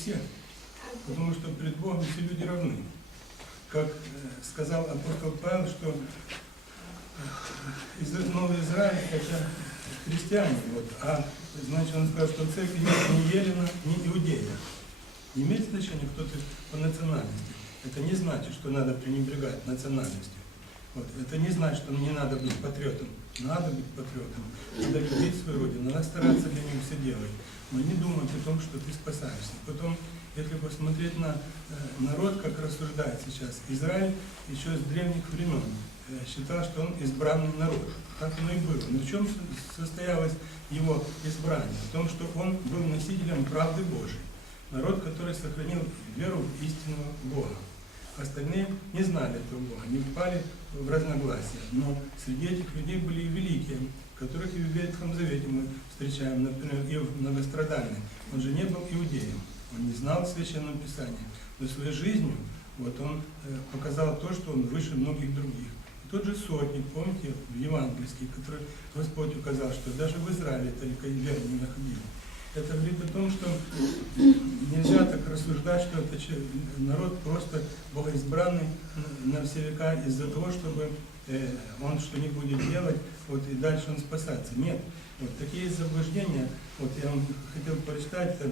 все. Потому что пред Богом все люди равны. Как сказал апостол Павел, что Новый Израиль – это христиане. Вот, а значит, он сказал, что в церкви нет ни Елена, ни Иудея. Не имеет значения, кто ты по национальности. Это не значит, что надо пренебрегать национальностью. Вот. Это не значит, что не надо быть патриотом. Надо быть патриотом. Надо любить свою родину, надо стараться для нее все делать. Но не думать о том, что ты спасаешься. Потом, если посмотреть на народ, как рассуждает сейчас, Израиль еще с древних времен считал, что он избранный народ. Так оно и было. Но в чем состоялось его избрание? В том, что он был носителем правды Божией. Народ, который сохранил веру в истинного Бога. Остальные не знали этого Бога, не впали в разногласия. Но среди этих людей были и великие, которых и в Ветхом Завете мы встречаем, например, Иов Многострадальный. Он же не был иудеем, он не знал Священного Писания, но своей жизнью вот он показал то, что он выше многих других. И тот же сотник, помните, в евангельский, который Господь указал, что даже в Израиле только веры не находили. Это говорит о том, что нельзя так рассуждать, что это народ просто богоизбранный на все века из-за того, чтобы он что не будет делать, вот и дальше он спасаться. Нет. Вот такие заблуждения, вот я вам хотел прочитать, это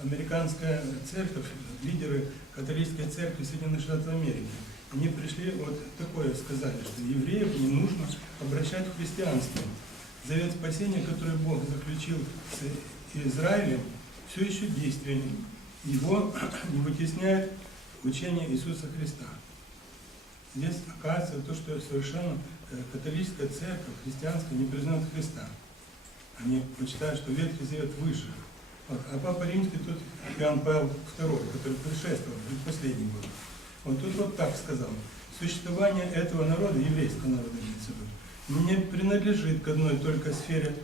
американская церковь, лидеры католической церкви Соединенных Штатов Америки. Они пришли, вот такое сказали, что евреев не нужно обращать в христианство. Завет спасения, который Бог заключил с Израилем, все еще действенен. Его не вытесняет учение Иисуса Христа. Здесь оказывается то, что совершенно католическая церковь, христианская, не признает Христа. Они почитают, что Ветхий Завет выше. Вот. А Папа Римский, тут Иоанн Павел II, который предшествовал, предпоследний был. Он тут вот так сказал. Существование этого народа, еврейского народа, имеется в виду, не принадлежит к одной только сфере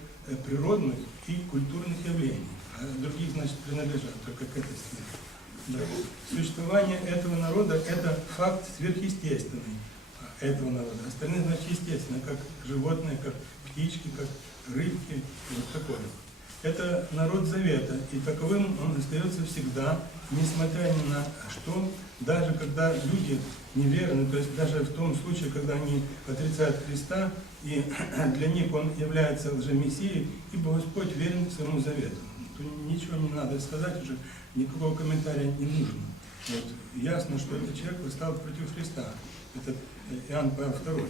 природных и культурных явлений, а других, значит, принадлежат только к этой сфере. Да. Существование этого народа – это факт сверхъестественный этого народа. Остальные, значит, естественно, как животные, как птички, как рыбки, вот такое. Это народ завета, и таковым он остается всегда, несмотря ни на что, даже когда люди неверны, то есть даже в том случае, когда они отрицают Христа, и для них он является лжемессией, ибо Господь верен своему завету. Тут ничего не надо сказать уже, никакого комментария не нужно. Вот. Ясно, что этот человек восстал против Христа, этот Иоанн Павел II,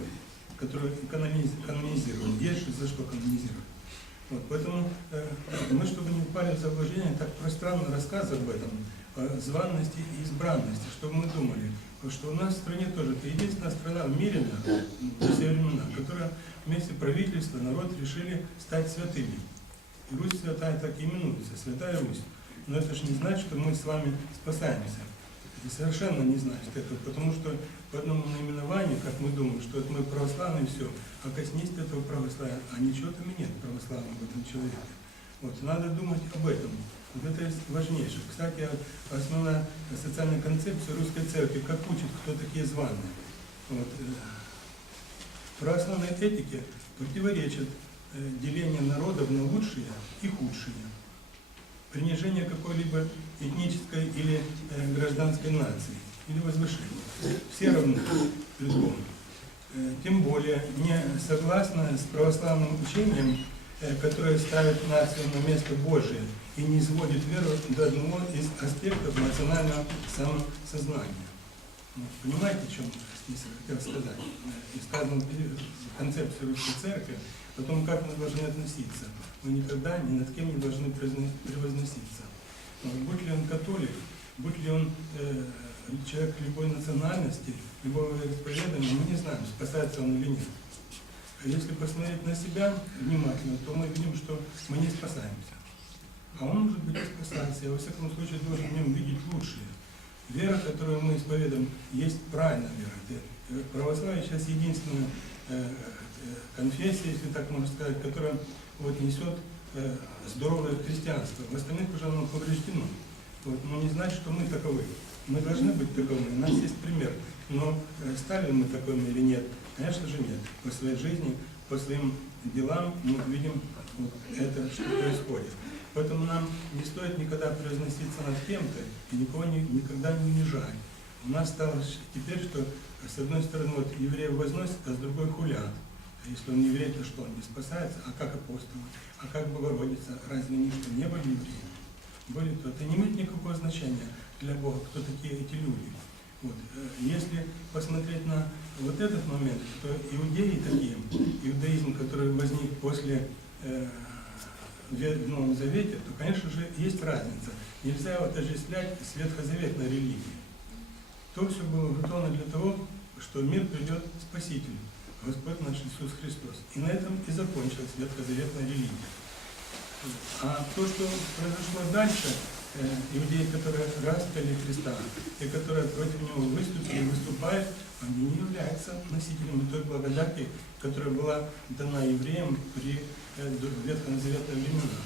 который канонизирован. Есть за что канонизировать. Вот, поэтому мы, чтобы не упали в заблуждение, так пространно рассказываем об этом, о званности и избранности, чтобы мы думали, что у нас в стране тоже это единственная страна в мире во все времена, которая вместе правительства, народ решили стать святыми. И Русь святая так и именуется, Святая Русь. Но это же не значит, что мы с вами спасаемся. Это совершенно не значит этого, потому что по одному наименованию, как мы думаем, что это мы православные и все, а коснись этого православия, а ничего там и нет православного в этом человеке. Вот, надо думать об этом. Вот это важнейшее. Кстати, основная социальная концепция русской церкви, как учит, кто такие званые. Вот. Православной этике противоречит деление народов на лучшие и худшие. Принижение какой-либо этнической или гражданской нации, или возвышение. Все равны перед Богом. Тем более не согласно с православным учением, которое ставит нацию на место Божие и не изводит веру до одного из аспектов национального самосознания. Понимаете, о чем здесь хотел сказать? И сказано в концепции русской церкви о том, как мы должны относиться. Мы никогда ни над кем не должны превозноситься. Будь ли он католик, будь ли он человек любой национальности, любого вероисповедания, мы не знаем, спасается он или нет. А если посмотреть на себя внимательно, то мы видим, что мы не спасаемся. А он, может быть, и спасается. Я, во всяком случае, должен в нем видеть лучшее. Вера, которую мы исповедуем, есть правильная вера. Православие сейчас единственная конфессия, если так можно сказать, которая вот, несет здоровое христианство. В остальных уже оно повреждено. Вот, но не значит, что мы таковы. Мы должны быть таковыми. У нас есть пример. Но стали мы таковыми или нет? Конечно же нет. По своей жизни, по своим делам мы видим вот это, что происходит. Поэтому нам не стоит никогда превозноситься над кем-то и никого никогда не унижать. У нас стало теперь, что с одной стороны вот евреев возносят, а с другой хулят. Если он еврей, то что, он не спасается? А как апостолы? А как Богородица? Разве они что, не были евреями? Были, то это не имеет никакого значения для Бога, кто такие эти люди. Вот. Если посмотреть на вот этот момент, то иудеи такие, иудаизм, который возник после в Новом Завете, то, конечно же, есть разница. Нельзя его отождествлять с ветхозаветной религией. То все было уготовано для того, что в мир придет Спаситель, Господь наш Иисус Христос. И на этом и закончилась ветхозаветная религия. А то, что произошло дальше, иудеи, которые распяли Христа, и которые против него выступили и выступают, они не являются носителями той благодати, которая была дана евреям при ветхозаветные времена.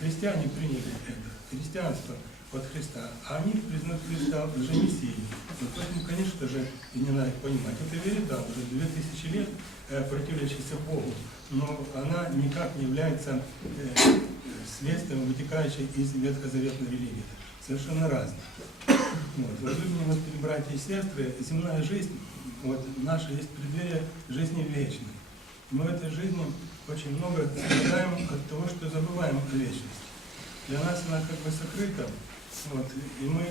Христиане приняли это, христианство от Христа, а они признают Христа уже Мессией. Вот поэтому, конечно же, и не надо понимать, это верида уже 2000 лет противлящаяся Богу, но она никак не является следствием, вытекающей из ветхозаветной религии. Совершенно разные. Вот. Возлюбленные Господи, братья и сестры, земная жизнь, вот, наша есть преддверие жизни вечной. Мы в этой жизни очень много страдаем от того, что забываем о вечности. Для нас она как бы сокрыта, вот, и мы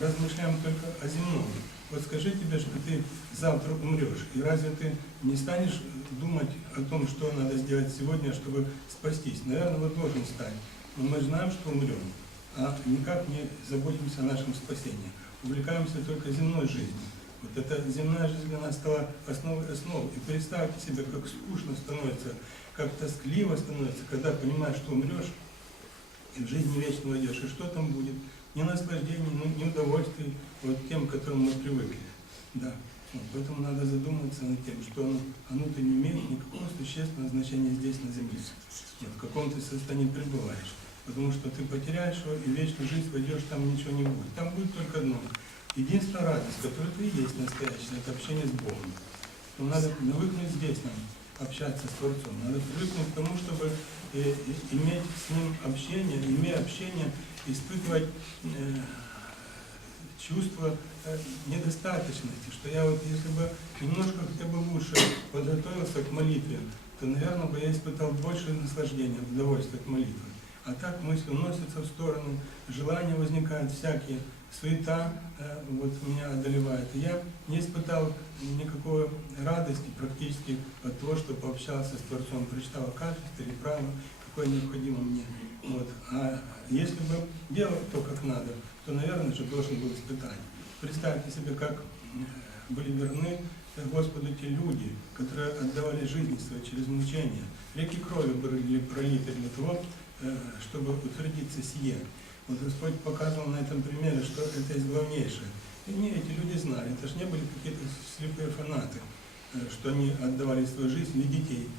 размышляем только о земном. Вот скажи тебе, что ты завтра умрешь, и разве ты не станешь думать о том, что надо сделать сегодня, чтобы спастись? Наверное, вот должен стать. Но мы знаем, что умрем, а никак не заботимся о нашем спасении. Увлекаемся только земной жизнью. Вот эта земная жизнь для нас стала основой основ. И представьте себе, как скучно становится, как тоскливо становится, когда понимаешь, что умрешь, и в жизни вечно войдешь. И что там будет? Ни наслаждений, ни удовольствий вот тем, к которым мы привыкли. Да. Вот, поэтому надо задуматься над тем, что оно-то не имеет никакого существенного значения здесь, на земле. Вот, в каком ты состоянии пребываешь. Потому что ты потеряешь его, и в вечную жизнь войдешь, там ничего не будет. Там будет только одно. Единственная радость, которая ты и есть настоящая, это общение с Богом. Но надо привыкнуть здесь нам общаться с Творцом. Надо привыкнуть к тому, чтобы иметь с Ним общение, имея общение, испытывать чувство недостаточности, что я вот, если бы немножко хотя бы лучше подготовился к молитве, то, наверное, бы я испытал больше наслаждения, удовольствия от молитвы. А так мысли уносятся в сторону, желания возникают всякие, суета вот меня одолевает. И я не испытал никакой радости практически от того, что пообщался с Творцом, прочитал качество или право, какое необходимо мне. Вот. А если бы делал то, как надо, то, наверное, же должен был испытать. Представьте себе, как были верны Господу те люди, которые отдавали жизни свои через мучения. Реки крови были пролиты для того, чтобы утвердиться сие. Вот Господь показывал на этом примере, что это есть главнейшее. И не эти люди знали, это же не были какие-то слепые фанаты, что они отдавали свою жизнь для детей,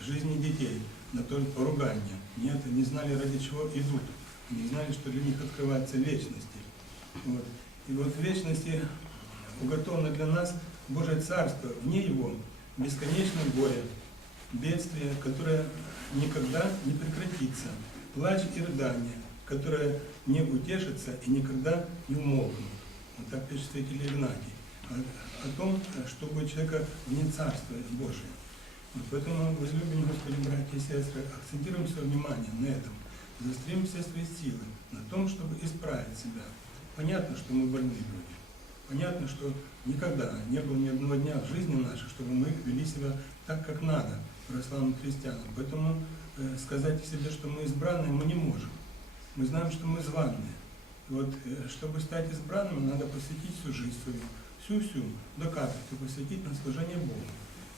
жизни детей, на то поругание. Нет, они знали, ради чего идут. Они знали, что для них открывается вечность. Вот. И вот в вечности уготовано для нас Божие Царство, вне Его бесконечное горе, бедствие, которое никогда не прекратится, плач и рыдание, которое не утешится и никогда не умолкнут. Вот так пишет святитель Игнатий. О том, что будет человека вне Царства Божия. Вот поэтому, возлюбленные Господи, братья и сестры, акцентируем свое внимание на этом. Заострим все свои силы на том, чтобы исправить себя. Понятно, что мы больные люди. Понятно, что никогда не было ни одного дня в жизни нашей, чтобы мы вели себя так, как надо, православным христианам. Поэтому сказать себе, что мы избранные, мы не можем. Мы знаем, что мы званные. И вот, чтобы стать избранными, надо посвятить всю жизнь свою, всю, до капельки посвятить на служение Богу.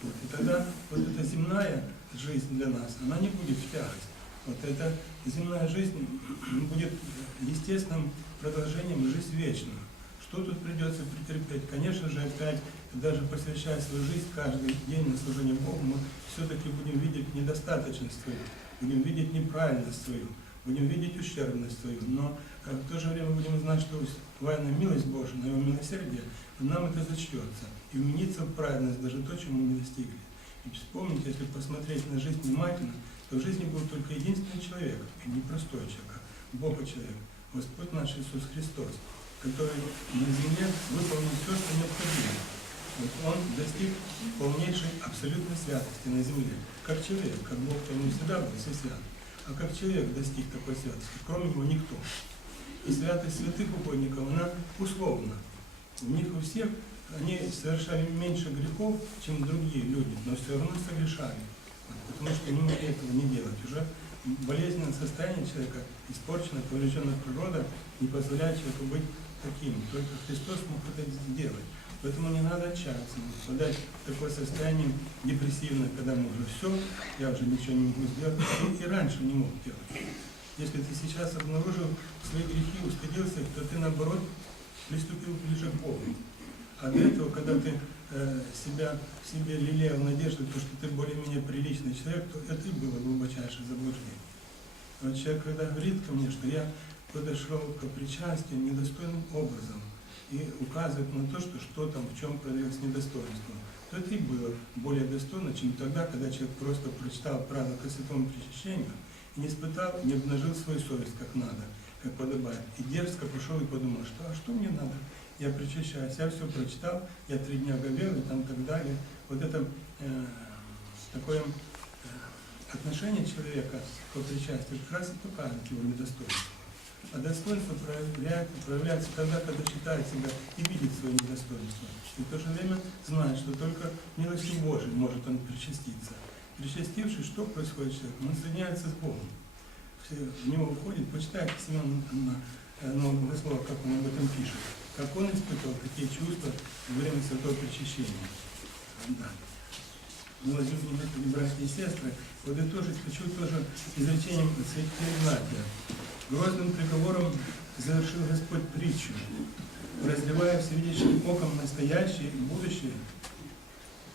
Вот, и тогда вот эта земная жизнь для нас, она не будет в тягость. Вот эта земная жизнь будет естественным продолжением жизни вечную. Что тут придется претерпеть? Конечно же, опять, даже посвящая свою жизнь каждый день на служение Богу, мы все-таки будем видеть недостаточность свою, будем видеть неправильность свою, будем видеть ущербность свою, но в то же время будем знать, что военная милость Божия, на Его милосердие, нам это зачтется, и вменится в праведность даже то, чему мы не достигли. И вспомните, если посмотреть на жизнь внимательно, что в жизни был только единственный человек, и не простой человек, а Бога-человек, Господь наш Иисус Христос, который на земле выполнил все, что необходимо. Вот он достиг полнейшей абсолютной святости на земле. Как человек, как Бог, то ему всегда был все свят. А как человек достиг такой святости, кроме него никто. И святость святых угодников, она условна. У них у всех, они совершали меньше грехов, чем другие люди, но все равно согрешали. Потому что не могли этого не делать. Уже болезненное состояние человека, испорченная, поврежденная природа, не позволяет человеку быть таким. Только Христос мог это сделать. Поэтому не надо отчаяться, подать в такое состояние депрессивное, когда мы уже все, я уже ничего не могу сделать, и раньше не мог делать. Если ты сейчас обнаружил свои грехи, устыдился, то ты наоборот приступил ближе к Богу. А до этого, когда ты в себе лелеял надежду, то, что ты более-менее приличный человек, то это и было глубочайшее заблуждение. Вот человек, когда говорит ко мне, что я подошел к причастию недостойным образом, и указывает на то, что что-то в чем проявилось недостоинство, то это и было более достойно, чем тогда, когда человек просто прочитал правду о святом причащении и не испытал, не обнажил свою совесть как надо, как подобает. И дерзко пошел и подумал, что а что мне надо? Я причащаюсь, я все прочитал, я 3 дня говел и там так далее. Вот это такое отношение человека к причастию как раз и показывает его недостоинство. А достоинство проявляется тогда, когда считает себя и видит свое недостоинство. И в то же время знает, что только милостью Божией может он причаститься. Причастившись, что происходит с человеком? Он соединяется с Богом. В него уходит, почитайте Семен Нового Богослова, как он об этом пишет. Как он испытывал такие чувства во время святого причащения. Да. Ну, возлюбленные братья и сестры, подытожить хочу тоже изречением святителя Игнатия. Грозным приговором завершил Господь притчу, разливая всевидящим оком настоящее и будущее,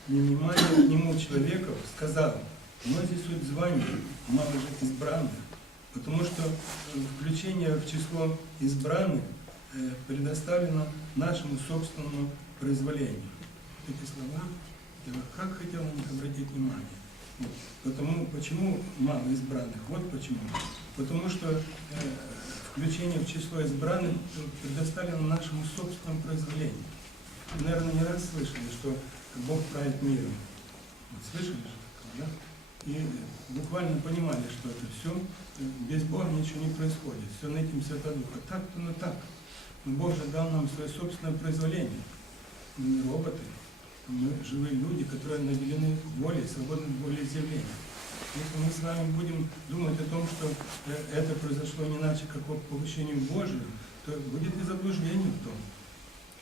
невнимание к нему человеков, сказал: «Многие суть звания, мало же избранных», потому что включение в число избранных предоставлено нашему собственному произволению. Эти слова, я как хотел на них обратить внимание. Почему мало избранных? Вот почему. Потому что включение в число избранных предоставлено нашему собственному произволению. Вы, наверное, не раз слышали, что Бог правит миром. Вот слышали же такое, да? И буквально понимали, что это все, без Бога ничего не происходит. Все на этим Святого Духа. Так-то, но так. Но Бог же дал нам свое собственное произволение. Мы не роботы, мы живые люди, которые наделены волей, свободной волеизъявления. Если мы с вами будем думать о том, что это произошло не иначе, как по поручению Божию, то будет и заблуждение в том.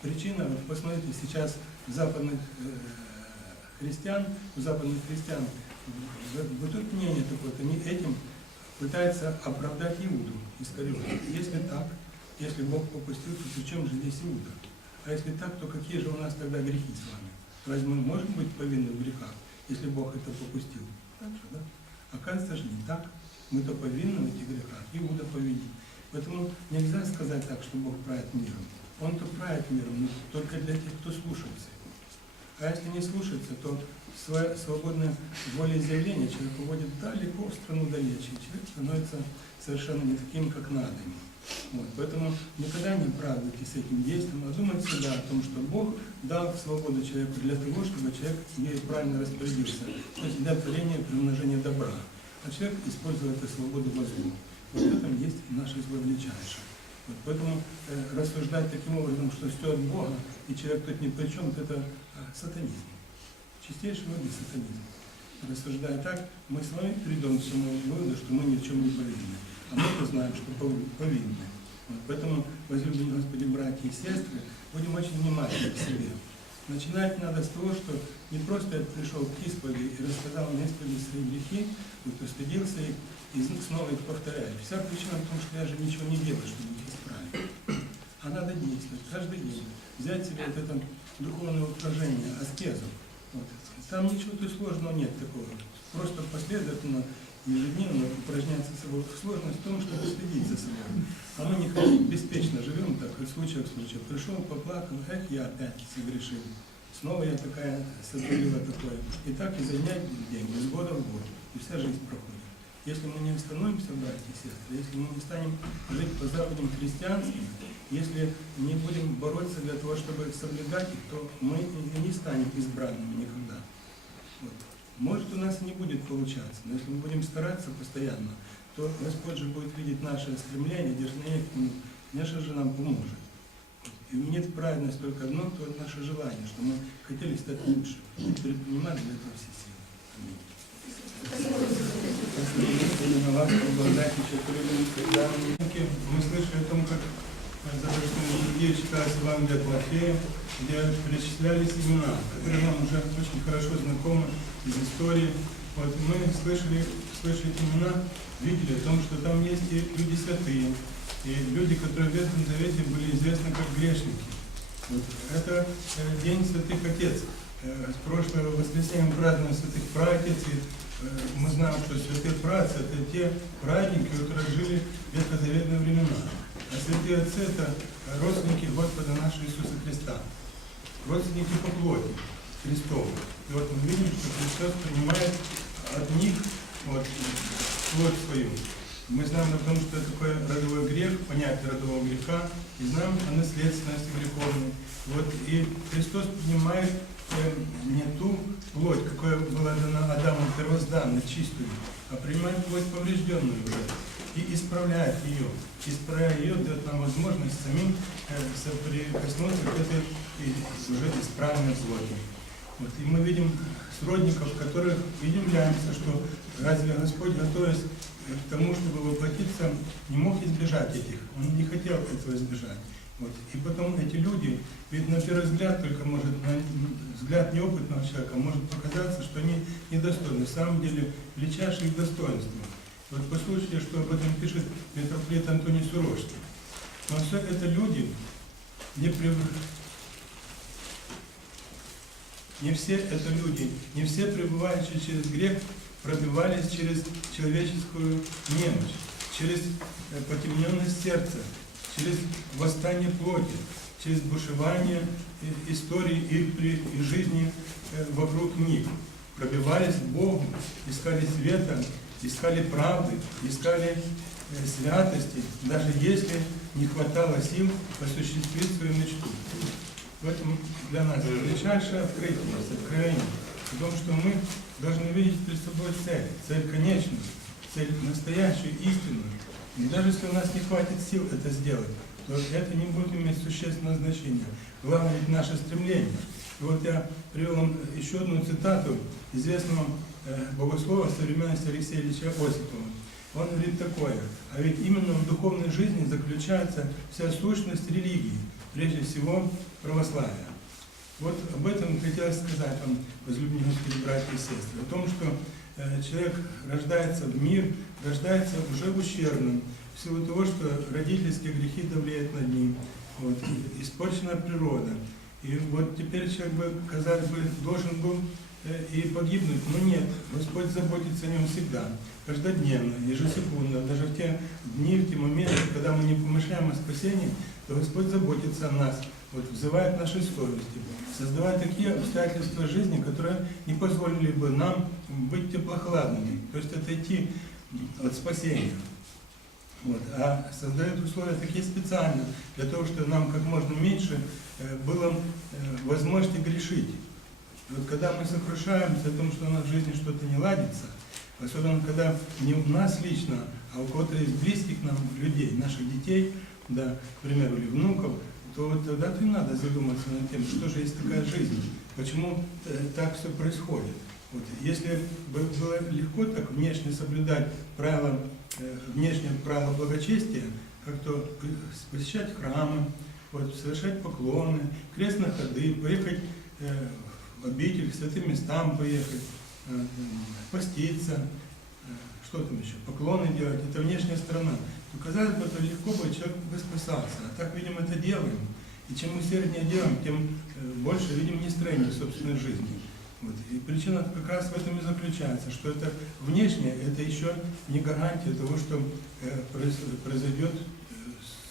Причина, вот посмотрите, сейчас западных христиан, бытует мнение такое, они этим пытаются оправдать Иуду Искариота. Если так, если Бог попустил, то зачем же здесь Иуда? А если так, то какие же у нас тогда грехи с вами? Разве мы можем быть повинны в грехах, если Бог это попустил? Так же, да? Оказывается же не так. Мы-то повинны в этих грехах, Иуда повинен. Поэтому нельзя сказать так, что Бог правит миром. Он-то правит миром, но только для тех, кто слушается его. А если не слушается, то свое свободное волеизъявление человек уводит далеко в страну далече, и человек становится совершенно не таким, как надо ему. Вот. Поэтому никогда не оправдывайтесь с этим действием, а думайте всегда о том, что Бог дал свободу человеку для того, чтобы человек ею правильно распорядился, то есть для творения и примножения добра. А человек использует эту свободу во зло. Вот в этом есть наше зло величайшее. Вот. Поэтому рассуждать таким образом, что все от Бога, и человек тут ни при чем, это сатанизм. Чистейший воды сатанизм. Рассуждая так, мы с вами придем к всему выводу, что мы ни в чем не повинны. А мы знаем, что повинны. Вот. Поэтому, возлюбленные Господи, братья и сестры, будем очень внимательны к себе. Начинать надо с того, что не просто я пришел к исповеди и рассказал на исповеди свои грехи, вот устыдился их и снова их повторяю. Вся причина в том, что я же ничего не делаю, чтобы их исправить. А надо действовать каждый день. Взять себе вот это духовное упражнение, аскезу. Вот. Там ничего-то сложного нет такого. Просто последовательно, ежедневно упражняться с собой. Сложность в том, чтобы следить за собой. А мы не хотим, беспечно живем так, от случая к случаю. Пришел, поплакал, я опять согрешил. Снова я такая сотворила такое. И так изо дня в день, из года в год. И вся жизнь проходит. Если мы не остановимся, братья и сестры, если мы не станем жить по заповедям христианским, если не будем бороться для того, чтобы соблюдать их, то мы не станем избранными никогда. Вот. Может, у нас не будет получаться, но если мы будем стараться постоянно, то Господь же будет видеть наше стремление, дерзновение к Нему, конечно же, нам поможет. И нет праведность только одно, то наше желание, что мы хотели стать лучше, и предпринимать для этого все силы. Аминь. Мы слышали о том, как за прошлой неделе читалось Евангелие от Матфея, где перечислялись имена, которые нам уже очень хорошо знакомы из истории. Вот мы слышали эти имена, видели о том, что там есть и люди святые, и люди, которые в Ветхом Завете были известны как грешники. Вот. Это День Святых Отец. С прошлого воскресенья мы празднуем Святых Праотец, и мы знаем, что святые праотцы — это те праведники, которые жили в ветхозаветные времена. А святые отцы — это родственники Господа нашего Иисуса Христа, родственники по плоти Христову. И вот мы видим, что Христос принимает от них плоть свою. Мы знаем о том, что такое родовой грех, понятие родового греха, и знаем о наследственности греховной. Вот, и Христос принимает не ту плоть, какая была дана Адаму первозданно, чистую, а принимает плоть поврежденную уже и исправляет ее. Исправляя ее, дает нам возможность самим соприкоснуться к этой уже исправленной плоти. Вот, и мы видим сродников, которых удивляемся, что разве Господь, готовясь к тому, чтобы воплотиться, не мог избежать этих. Он не хотел этого избежать. Вот. И потом эти люди, ведь на первый взгляд, только может, на взгляд неопытного человека, может показаться, что они недостойны. На самом деле, величайшее их достоинство. Вот послушайте, что об этом пишет митрополит Антоний Суровский. Но все это люди, не все это люди, не все пребывающие через грех пробивались через человеческую немощь, через потемненность сердца, через восстание плоти, через бушевание истории и жизни вокруг них. Пробивались к Богу, искали света, искали правды, искали святости, даже если не хватало сил осуществить свою мечту. В этом для нас величайшее откровение, в том, что мы должны видеть перед собой цель конечную, цель настоящую, истинную. И даже если у нас не хватит сил это сделать, то это не будет иметь существенного значения. Главное ведь наше стремление. И вот я привел вам еще одну цитату известного богослова современности Алексея Ильича Осипова. Он говорит такое: а ведь именно в духовной жизни заключается вся сущность религии, прежде всего православия. Вот об этом хотелось сказать вам, возлюбленные Господи, братья и сестры, о том, что человек рождается в мир, рождается уже ущербным, в силу того, что родительские грехи давлеют над ним, вот, испорчена природа. И вот теперь человек бы, казалось бы, должен был и погибнуть, но нет, Господь заботится о нем всегда, каждодневно, ежесекундно, даже в те дни, в те моменты, когда мы не помышляем о спасении, то Господь заботится о нас, вот, взывает нашей совести, создавая такие обстоятельства жизни, которые не позволили бы нам быть теплохладными, то есть отойти от спасения. Вот, а создает условия такие специально, для того, чтобы нам как можно меньше было возможности грешить. Вот когда мы сокрушаемся о том, что у нас в жизни что-то не ладится, особенно когда не у нас лично, а у кого-то из близких нам людей, наших детей, да, к примеру, или внуков, то вот тогда-то и надо задуматься над тем, что же есть такая жизнь, почему так все происходит. Вот, если бы было легко так внешне соблюдать правила, внешние правила благочестия, как-то посещать храмы, вот, совершать поклоны, крестные ходы, поехать в обитель, к святым местам поехать, поститься, что там еще, поклоны делать, это внешняя сторона, то, казалось бы, это легко бы человек бы спасался. А так, видимо, это делаем. И чем усерднее делаем, тем больше видим нестроение в собственной жизни. Вот. И причина как раз в этом и заключается, что это внешнее, это еще не гарантия того, что произойдет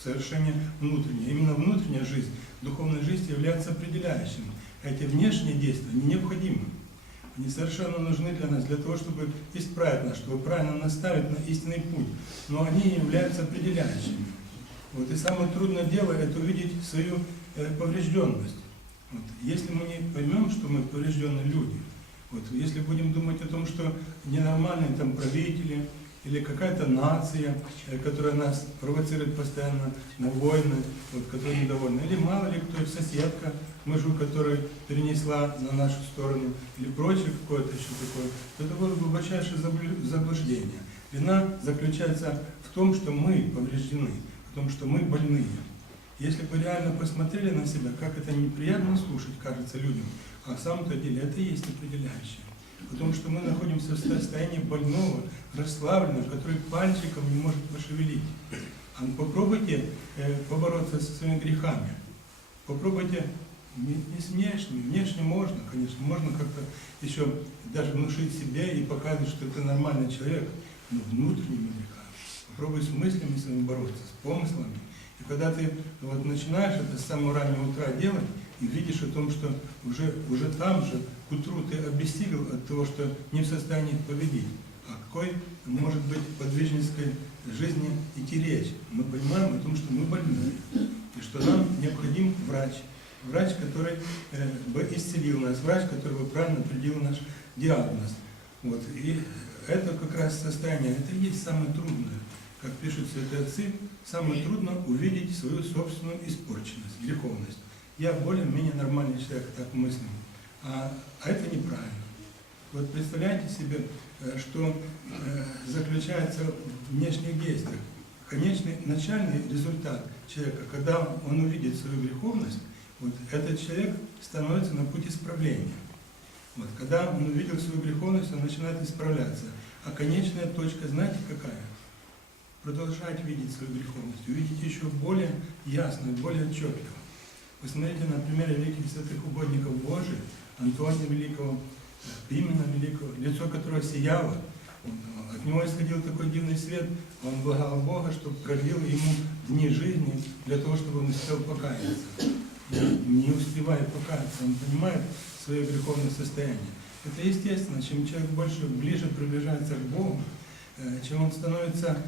совершение внутреннее. Именно внутренняя жизнь, духовная жизнь является определяющим. Эти внешние действия не необходимы. Они совершенно нужны для нас, для того, чтобы исправить нас, чтобы правильно наставить на истинный путь. Но они являются определяющими. Вот. И самое трудное дело – это увидеть свою поврежденность. Вот. Если мы не поймем, что мы поврежденные люди, вот, если будем думать о том, что ненормальные там правители или какая-то нация, которая нас провоцирует постоянно на войны, вот, которые недовольны, или мало ли кто, соседка, мужу, которая перенесла на нашу сторону, или прочее какое-то еще такое, то это было глубочайшее заблуждение. Вина заключается в том, что мы повреждены, в том, что мы больные. Если бы реально посмотрели на себя, как это неприятно слушать, кажется людям, а в самом-то деле это и есть определяющее. Потому что мы находимся в состоянии больного, расслабленного, который пальчиком не может пошевелить. А попробуйте побороться со своими грехами. Попробуйте не с внешним. Внешне можно, конечно, можно как-то еще даже внушить себе и показывать, что ты нормальный человек, но внутренними грехами. Попробуй с мыслями своими бороться, с помыслами. И когда ты вот начинаешь это с самого раннего утра делать, и видишь о том, что уже там же, к утру ты обессилел от того, что не в состоянии победить. О какой может быть подвижнической жизни идти речь? Мы понимаем о том, что мы больны, и что нам необходим врач. Врач, который бы исцелил нас, врач, который бы правильно определил наш диагноз. Вот. И это как раз состояние, это и есть самое трудное. Как пишут святые отцы, самое трудно увидеть свою собственную испорченность, греховность. Я более-менее нормальный человек, так мыслим. А это неправильно. Вот представляете себе, что заключается в внешних действиях. Конечный, начальный результат человека, когда он увидит свою греховность, вот этот человек становится на путь исправления. Вот, когда он увидел свою греховность, он начинает исправляться. А конечная точка, знаете какая? Продолжать видеть свою греховность, увидеть еще более ясно, более отчетливо. Посмотрите на примере великих святых угодников Божьих, Антония Великого, Пимена Великого, лицо которого сияло. От него исходил такой дивный свет, он благал Бога, чтобы продлил ему дни жизни, для того, чтобы он успел покаяться. И не успевая покаяться, он понимает свое греховное состояние. Это естественно, чем человек ближе приближается к Богу, чем он становится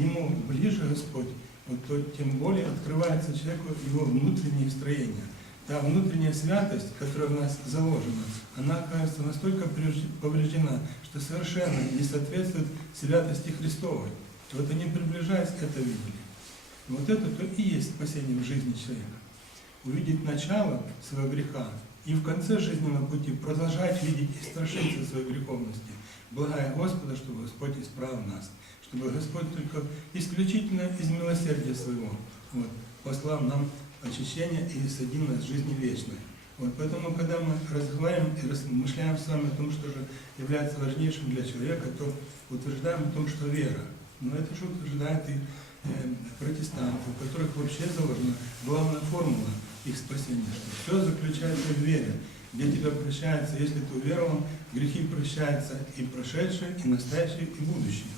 ему ближе Господь, вот, то тем более открывается человеку его внутреннее строение. Та внутренняя святость, которая в нас заложена, она, кажется, настолько повреждена, что совершенно не соответствует святости Христовой. И вот они, приближаясь, это видели. И вот это то и есть спасение в жизни человека. Увидеть начало своего греха и в конце жизненного пути продолжать видеть и страшиться своей греховности, благая Господа, чтобы Господь исправил нас, чтобы Господь только исключительно из милосердия своего вот, послал нам очищение и садил нас в жизни вечной. Вот, поэтому, когда мы разговариваем и размышляем с вами о том, что же является важнейшим для человека, то утверждаем о том, что вера. Но это же утверждает и протестанты, у которых вообще заложена главная формула их спасения, что все заключается в вере, где тебя прощается, если ты уверовал, грехи прощаются и прошедшие, и настоящие, и будущие.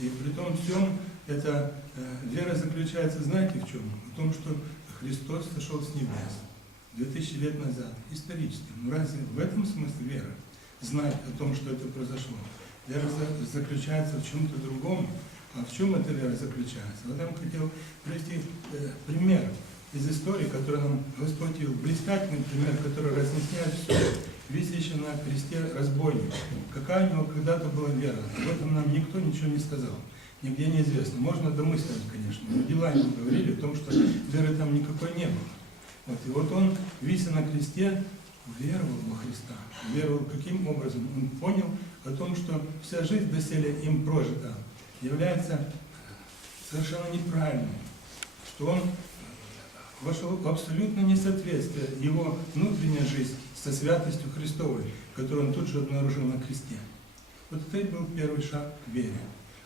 И при том всем, эта вера заключается, знаете, в чем? В том, что Христос сошел с небес 2000 лет назад, исторически. Но разве в этом смысле вера? Знать о том, что это произошло. Вера заключается в чем-то другом. А в чем эта вера заключается? Вот я вам хотел привести пример из истории, который нам Господь явил. Блистательный пример, который разъясняет все. Висящий на кресте разбойник. Какая у него когда-то была вера? Об этом нам никто ничего не сказал. Нигде неизвестно. Можно домыслить, конечно, но дела ему говорили о том, что веры там никакой не было. Вот. И вот он, вися на кресте, веровал во Христа. Веровал каким образом? Он понял о том, что вся жизнь доселе им прожита является совершенно неправильной, что он вошел в абсолютное несоответствие его внутренняя жизнь со святостью Христовой, которую он тут же обнаружил на кресте. Вот это был первый шаг к вере.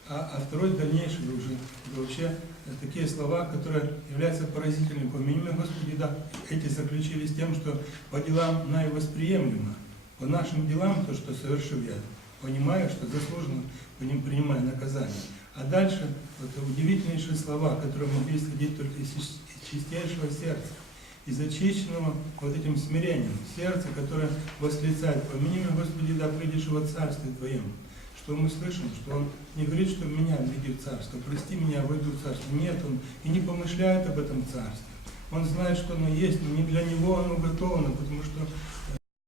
А второй, дальнейший, уже вообще такие слова, которые являются поразительными. Помимо Господи, да, эти заключились тем, что по делам наивосприемлемо, по нашим делам, то, что совершил я, понимаю, что заслуженно по ним принимаю наказание. А дальше это удивительнейшие слова, которые могли исходить только из чистейшего сердца. из очищенного вот этим смирением сердца, которое восклицает: «Помяни меня, Господи, да придешь во Царстве Твоем». Что мы слышим, что Он не говорит, что меня введи в Царство, прости меня, войду в Царство. Нет, Он и не помышляет об этом Царстве. Он знает, что оно есть, но не для Него оно уготовано, потому